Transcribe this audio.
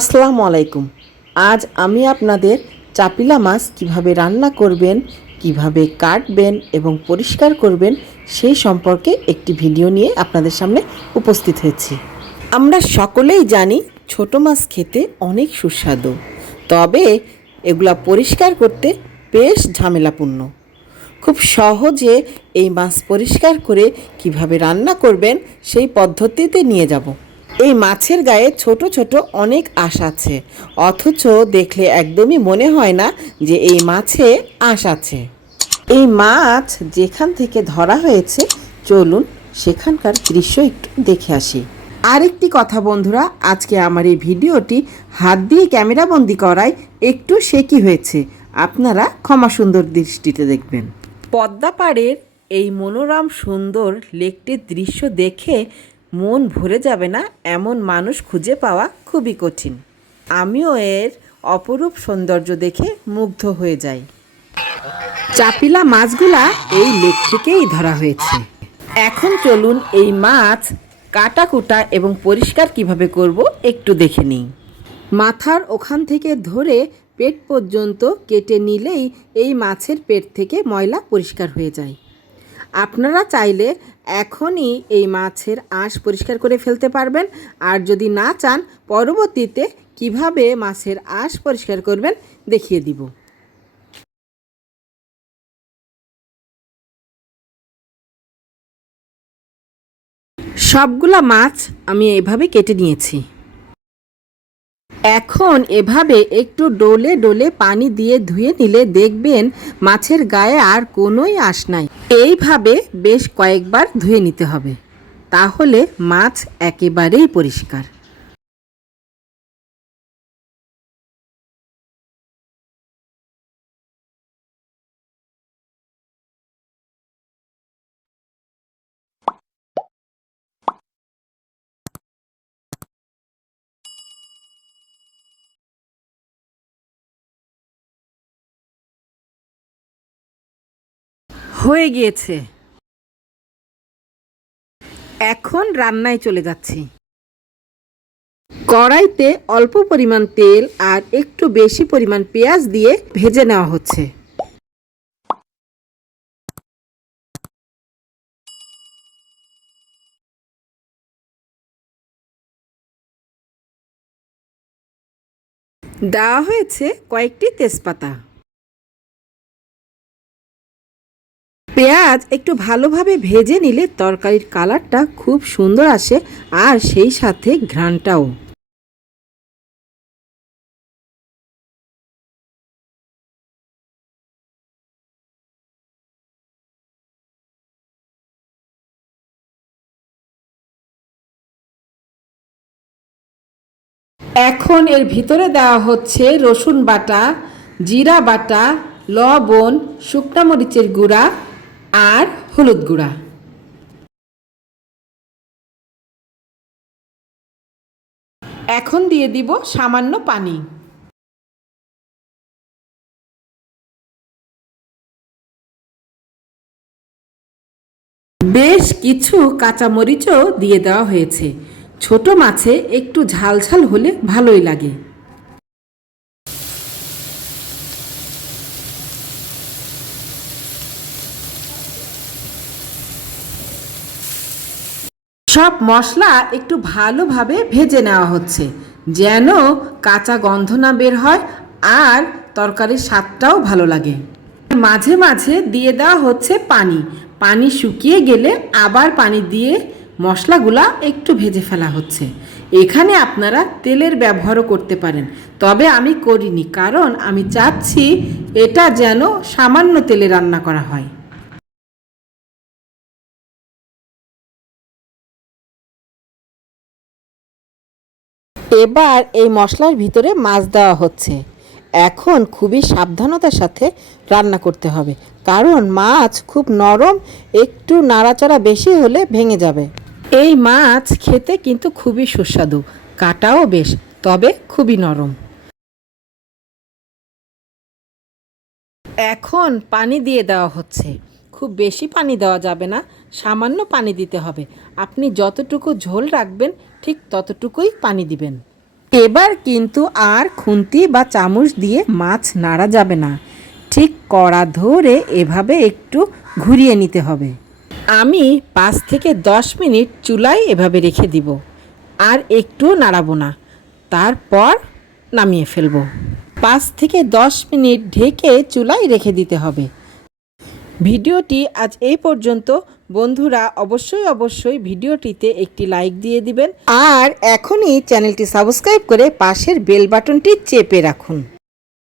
আসসালামু আলাইকুম। আজ আমি আপনাদের চাপিলা মাছ কীভাবে রান্না করবেন, কীভাবে কাটবেন এবং পরিষ্কার করবেন সেই সম্পর্কে একটি ভিডিও নিয়ে আপনাদের সামনে উপস্থিত হয়েছি। আমরা সকলেই জানি ছোট মাছ খেতে অনেক সুস্বাদু, তবে এগুলা পরিষ্কার করতে বেশ ঝামেলাপূর্ণ। খুব সহজে এই মাছ পরিষ্কার করে কীভাবে রান্না করবেন সেই পদ্ধতিতে নিয়ে যাব। এই মাছের গায়ে ছোট ছোট অনেক আঁশ আছে। অথচ দেখলে একদমই মনে হয় না যে এই মাছে আঁশ আছে। এই মাছ যেখান থেকে ধরা হয়েছে, চলুন সেখানকার দৃশ্য একটু দেখে আসি। আরেকটি কথা বন্ধুরা, আজকে আমার এই ভিডিওটি হাত দিয়ে ক্যামেরা ক্যামেরাবন্দি করায় একটু শেকি হয়েছে। আপনারা ক্ষমা সুন্দর দৃষ্টিতে দেখবেন। পদ্মা পাড়ের এই মনোরম সুন্দর লেকটির দৃশ্য দেখে মন ভরে যাবে না এমন মানুষ খুঁজে পাওয়া খুবই কঠিন। আমিও এর অপরূপ সৌন্দর্য দেখে মুগ্ধ হয়ে যাই। চাপিলা মাছগুলা এই লেক থেকেই ধরা হয়েছে। এখন চলুন এই মাছ কাটাকুটা এবং পরিষ্কার কীভাবে করব একটু দেখে নিই। মাথার ওখান থেকে ধরে পেট পর্যন্ত কেটে নিলেই এই মাছের পেট থেকে ময়লা পরিষ্কার হয়ে যায়। আপনারা চাইলে এখনই এই মাছের আঁশ পরিষ্কার করে ফেলতে পারবেন। আর যদি না চান, পরবর্তীতে কীভাবে মাছের আঁশ পরিষ্কার করবেন দেখিয়ে দিব। সবগুলা মাছ আমি এভাবে কেটে নিয়েছি। এখন এভাবে একটু ডোলে ডোলে পানি দিয়ে ধুয়ে নিলে দেখবেন মাছের গায়ে আর কোনোই আঁশ নাই। এইভাবে বেশ কয়েকবার ধুয়ে নিতে হবে। তাহলে মাছ একেবারেই পরিষ্কার। হয়ে গিয়েছে। এখন রান্নায় চলে যাচ্ছি। কড়াইতে অল্প পরিমাণ তেল আর একটু বেশি পরিমাণ পেঁয়াজ দিয়ে ভেজে নেওয়া হচ্ছে। দেওয়া হয়েছে কয়েকটি তেজপাতা। পেঁয়াজ একটু ভালোভাবে ভেজে নিলে তরকারির কালারটা খুব সুন্দর আসে, আর সেই সাথে ঘ্রাণটাও। এখন এর ভিতরে দেওয়া হচ্ছে রসুন বাটা, জিরা বাটা, লবণ, শুকনা মরিচের গুঁড়া আর হলুদ গুঁড়া। এখন দিয়ে দিব সামান্য পানি। বেশ কিছু কাঁচামরিচও দিয়ে দেওয়া হয়েছে। ছোট মাছে একটু ঝাল ঝাল হলে ভালোই লাগে। সব মশলা একটু ভালোভাবে ভেজে নেওয়া হচ্ছে, যেন কাঁচা গন্ধ না বের হয় আর তরকারির স্বাদটাও ভালো লাগে। মাঝে মাঝে দিয়ে দেওয়া হচ্ছে পানি। পানি শুকিয়ে গেলে আবার পানি দিয়ে মশলাগুলা একটু ভেজে ফেলা হচ্ছে। এখানে আপনারা তেলের ব্যবহারও করতে পারেন, তবে আমি করিনি, কারণ আমি চাচ্ছি এটা যেন সামান্য তেলে রান্না করা হয়। এবার এই মশলার ভিতরে মাছ দেওয়া হচ্ছে। এখন খুবই সাবধানতার সাথে রান্না করতে হবে। কারণ মাছ খুব নরম, একটু নাড়াচাড়া বেশি হলে ভেঙে যাবে। এই মাছ খেতে কিন্তু খুবই সুস্বাদু, কাটাও বেশ, তবে খুবই নরম। এখন পানি দিয়ে দেওয়া হচ্ছে। খুব বেশি পানি দেওয়া যাবে না, সামান্য পানি দিতে হবে। আপনি যতটুকু ঝোল রাখবেন, ঠিক ততটুকুই পানি দিবেন। এবার কিন্তু আর খুন্তি বা চামচ দিয়ে মাছ নাড়া যাবে না। ঠিক কড়া ধরে এভাবে একটু ঘুরিয়ে নিতে হবে। আমি পাঁচ থেকে দশ মিনিট চুলায় এভাবে রেখে দিব। আর একটুও নাড়াবো না। তারপর নামিয়ে ফেলব। পাঁচ থেকে দশ মিনিট ঢেকে চুলায় রেখে দিতে হবে। ভিডিওটি আজ এই পর্যন্ত। বন্ধুরা, অবশ্যই অবশ্যই ভিডিওটিতে একটি লাইক দিয়ে দিবেন। আর এখনই চ্যানেলটি সাবস্ক্রাইব করে পাশের বেল বাটনটি চেপে রাখুন।